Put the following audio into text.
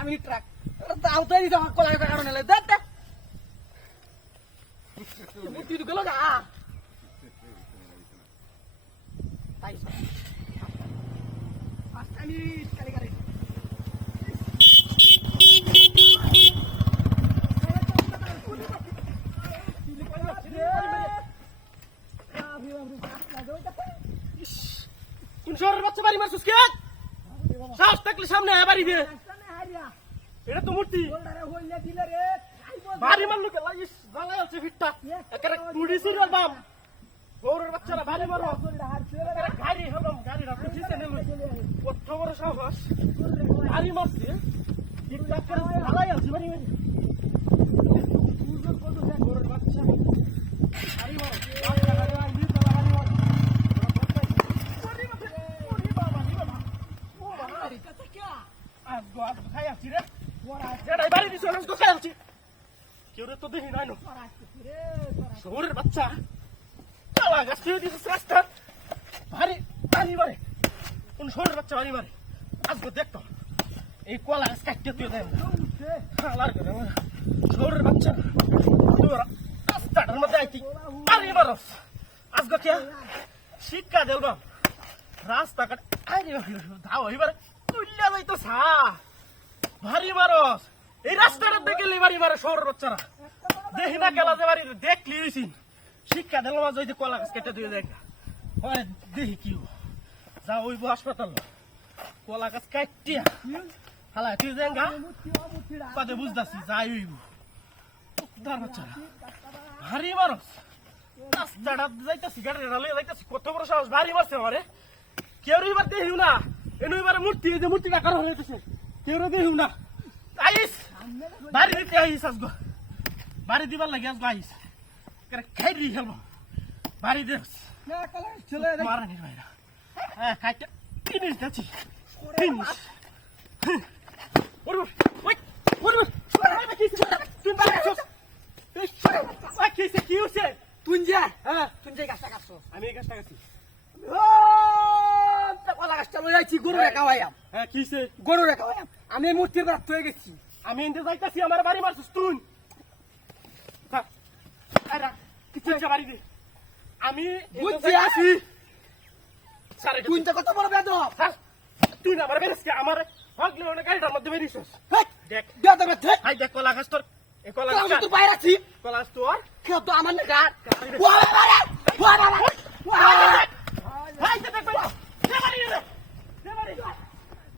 আমি ট্রাক। দাও তাই দাও, কলা কারণে লে দে দে। মূর্তি গেল না। তাই আমি কালি কালি কোন শহরের বাচ্চা বাড়ি মারছিস কে? সাহস থাকলে সামনে আয় বাড়ি দিয়ে এটা তো মূর্তি। বাড়ি মারলো কে? লাগিস জ্বালাই আছে ফিটটা একেবারে কুড়ি সিরিয়াল বাম। গৌরের বাচ্চারা বাড়ি মারো গাড়ি হলাম গাড়ি রাখো জিতে নেল কত বড় সাহস। বাড়ি মারছে। ফিটটা একেবারে জ্বালাই আছে বাড়ি মারি গৌরের বাচ্চা। বাড়ি গাড়ি মারি দিয়ে তালা গাড়ি মারো ওরে বাবা, ওরে বাবা, ওরে বাবা। ও বাবা, আজগো, আজগো খাই আছি রে। যেটাই বাড়ি দিছো, আজগো খাই আছি। কেউ রে তো দেখি নাই নো। শহরের বাচ্চা রাস্তা ভারী ভারী মারে কোন শহরের বাচ্চা ভারী মারে আজগো দেখতো এই কলা গাছ কাটতে তুই আমার শহরের বাচ্চা রাস্তাটার মধ্যে আইতি ভারী মারস আজগো কে শিক্ষা দেব রাস্তা কাট ধাও এবার তুইলা যাইতো সা ভারী মারস এই রাস্তাটা দেখলে বাড়ি মারে শহরের বাচ্চারা। দেখি না গেলা যে বাড়ি দেখলি হইছি শিক্ষা দিলাম আজ ওই কলা গাছ কেটে দিয়ে। দেখ দেখি কি। যা ওইব হাসপাতাল। কলা গাছ কাটিয়া হালা, তুই দেঙ্গা পাদে বুঝতাছি, যাই হইব। দার বাচ্চারা। ভারী মারস রাস্তাটা যাইতাছি গাড়ি রালে যাইতাছি। কত বড় সাহস। ভারী মারছে আমারে। কেউ এবার দেখিও না। এবার মূর্তি এই যে মূর্তিটা কারও হইতেছে কেউ দেখিও না। আইস! বাড়ি দিতে আইস আজগো। বাড়ি দিবার লাগে আজগো আইস। খাই দিয়ে খেলব। বাড়ি দে। মারা নি ভাইরা। হ্যাঁ খাইতে ফিনিশ যাচ্ছি ফিনিশ। ওরে ওই ওরে তুই তুঞ্জা হ্যাঁ। তুঞ্জা গাছটা কাটছো। আমি এই গাছটা গাছি ও কলা গাছটা লই যাইছি গরু রেখা ভাইয়াম হ্যাঁ গরু রেখা ভাইয়াম আমি মূর্তির বাদ হয়ে গেছি। আমি এনতে যাইতাছি আমার বাড়ি মারছিস তুই। কিছু বাড়ি দে। আমি বুঝছি আসি তুই তো কত বড় বেদ হ্যাঁ তুই না আমার বেরেস আমার ভাগলে অনেক গাড়িটার মধ্যে বেরিয়েছিস দেখ। বেদ বেদ হাই দেখ কলা গাছ তোর। কলা গাছ তো বাইরে আছি। কলা গাছ তোর? কেউ তো আমার না গাছ